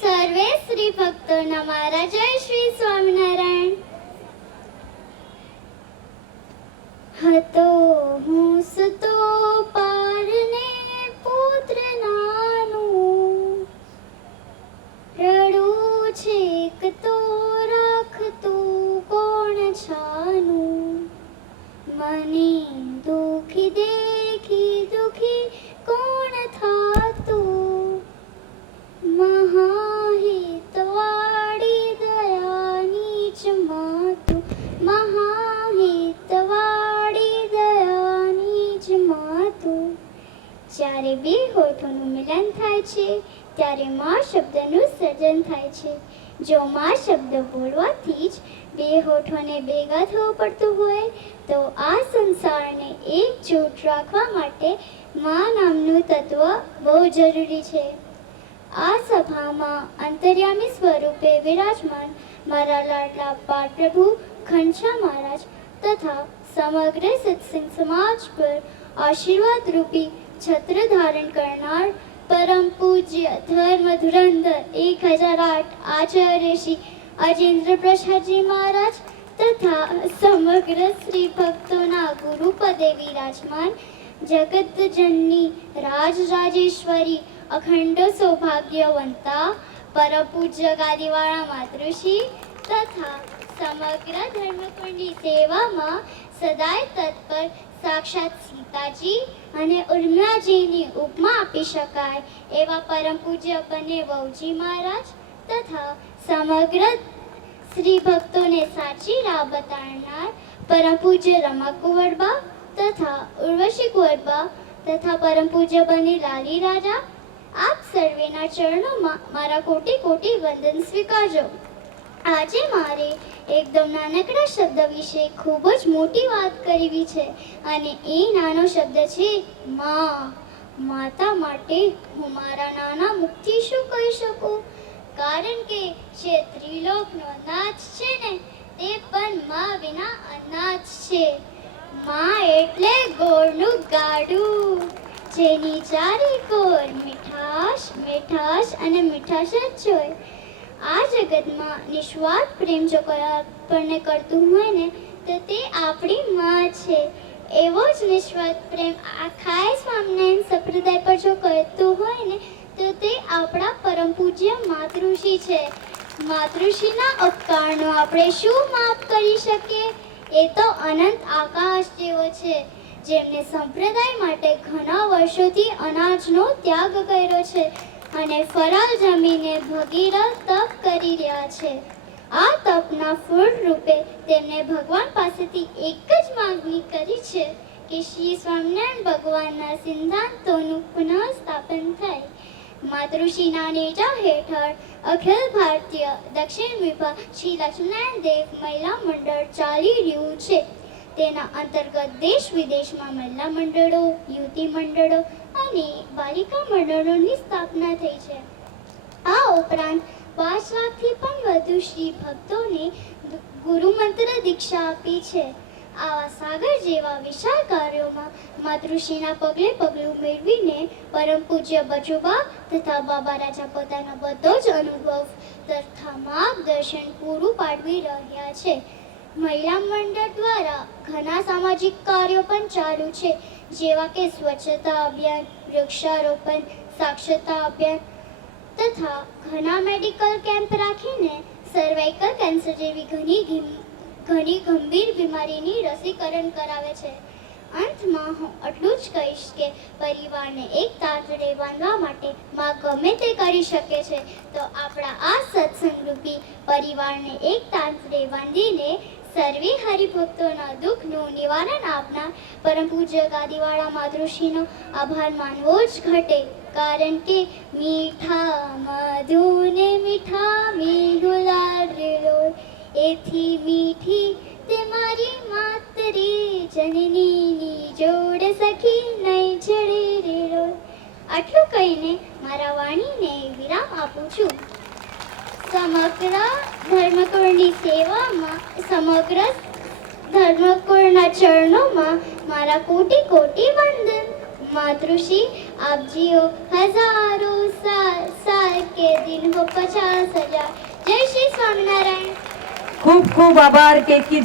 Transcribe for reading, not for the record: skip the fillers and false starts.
સર્વે શ્રી ભક્તોના મારા જય શ્રી સ્વામિનારાયણ. હતો હું સુતો પારને પુત્ર નાનું, રડું છેક તો રાખતું કોણ છાનું, મને દુખી દેખી દુખી કોણ થાતું, મહાહિતવાળી દયાની જ માતું, મહાહિતવાળી દયાની જ માતું. જ્યારે બે હોઠોનું મિલન થાય છે ત્યારે માં શબ્દનું સર્જન થાય છે. જો માં શબ્દ બોલવાથી જ બે હોઠોને ભેગા થવું પડતું હોય તો આ સંસારને એકજૂટ રાખવા માટે માં નામનું તત્વ બહુ જરૂરી છે. આ સભામાં અંતર્યામી સ્વરૂપે વિરાજમાન મારા લાડલા પાઠ પ્રભુ ઘનશ્યામ મહારાજ તથા સમગ્ર સત્સંગ સમાજ પર આશીર્વાદ રૂપી છત્ર ધારણ કરનાર પરમ પૂજ્ય ધર્મ ધુરંધર 1008 આચાર્ય શ્રી અજેન્દ્ર પ્રસાદજી મહારાજ તથા સમગ્ર શ્રી ભક્તોના ગુરુપદે વિરાજમાન જગતજનની રાજરાજેશ્વરી અખંડ સૌભાગ્યવંતા પરમ પૂજ્ય ગાદીવાળા માતૃશ્રી તથા સમગ્ર ધર્મકુંડની સેવામાં સદાય તત્પર સાક્ષાત સીતાજી અને ઉર્મિલાજીની ઉપમા આપી શકાય એવા પરમ પૂજ્ય બંને વહુજી મહારાજ તથા સમગ્ર શ્રી ભક્તોને સાચી રાહ બતાડનાર પરમ પૂજ્ય રમા કુંવરબા તથા ઉર્વશી કુંવરબા તથા પરમ પૂજ્ય બંને લાલી રાજા, આપ સર્વેના ચરણોમાં મારા કોટી કોટી વંદન સ્વીકારજો. આજે મારે એકદમ નાનકડા શબ્દ વિશે ખૂબ જ મોટી વાત કરવી છે અને એ નાનો શબ્દ છે માં. માતા માટે હું મારા નાના મુખથી શું કહી શકું, કારણ કે જે ત્રિલોકનો નાથ છે ને તે પણ માં વિના અનાથ છે. માં એટલે ગોળનું ગાડું, જેની ચારે કોર મીઠાશ મીઠાશ અને મીઠાશ જ હોય. આ જગતમાં નિસ્વાર્થ પ્રેમ જો કોઈ આપણને કરતું હોય ને તો તે આપણી માં છે. એવો જ નિસ્વાર્થ પ્રેમ આખા સ્વામિનારાયણ સંપ્રદાય પર જો કરતું હોય ને તો તે આપણા પરમ પૂજ્ય માતૃશ્રી છે. માતૃશ્રીના ઉપકારનો આપણે શું માફ કરી શકીએ? એ તો અનંત આકાશ જેવો છે, જેમને સંપ્રદાય માટે ઘણા વર્ષોથી અનાજનો ત્યાગ કર્યો છે અને ફરાળ જમીને ભગીરથ તપ કરી રહ્યા છે. આ તપના ફળ રૂપે તેમણે ભગવાન પાસેથી એક જ માંગણી કરી છે કે શ્રી સ્વામિનારાયણ ભગવાનના સિદ્ધાંતોનું પુનઃ સ્થાપન થાય. માતૃશ્રીના નેજા હેઠળ અખિલ ભારતીય દક્ષિણ વિભાગ શ્રી લક્ષ્મીનારાયણ દેવ મહિલા મંડળ ચાલી રહ્યું છે. તેના અંતર્ગત દેશ વિદેશમાં મહિલા મંડળો, યુવતી મંડળો અને બાલિકા મંડળોની સ્થાપના થઈ છે. આ ઉપરાંત 5 લાખથી પણ વધુ શ્રી ભક્તોને ગુરુમંત્ર દીક્ષા આપી છે. આવા સાગર જેવા વિશાળ કાર્યોમાં માતૃશ્રીના પગલે પગલું મેળવીને પરમ પૂજ્ય બચુબા તથા બાબા રાજા પોતાનો બધો જ અનુભવ તથા માર્ગદર્શન પૂરું પાડવી રહ્યા છે. મહિલા મંડળ દ્વારા ઘણા સામાજિક કાર્યો પણ ચાલુ છે, જેવા કે સ્વચ્છતા અભિયાન, વૃક્ષારોપણ, સાક્ષરતા અભિયાન તથા ઘણા મેડિકલ કેમ્પ રાખીને સર્વાઇકલ કેન્સર જેવી ઘણી ગંભીર બીમારીની રસીકરણ કરાવે છે. અંતમાં હું આટલું જ કહીશ કે પરિવારને એક તાંતડે બાંધવા માટે માં ગમે તે કરી શકે છે, તો આપણા આ સત્સંગરૂપી પરિવારને એક તાંતડે બાંધીને સર્વે હરિભક્તોના દુઃખનું નિવારણ આપનાર પરમ પૂજ્ય ગાદીવાળા માતૃશ્રીનો આભાર માનવો જ ઘટે, કારણ કે મીઠા મધુને મીઠા મેઘુલાલ રેલો, એથી મીઠી તે મારી માતરી જનનીની જોડ સખી નહીં જડે રેલો. આટલું કહીને મારા વાણીને વિરામ આપું છું. સમગ્ર ધર્મકુળની સેવામાં, સમગ્ર ધર્મકુળના ચરણોમાં મારા કોટી કોટી વંદન. मातृश्री आप जियो हजारों साल साल के दिन 50,000. જય શ્રી સ્વામિનારાયણ. ખૂબ ખૂબ આભાર કેતકીજી.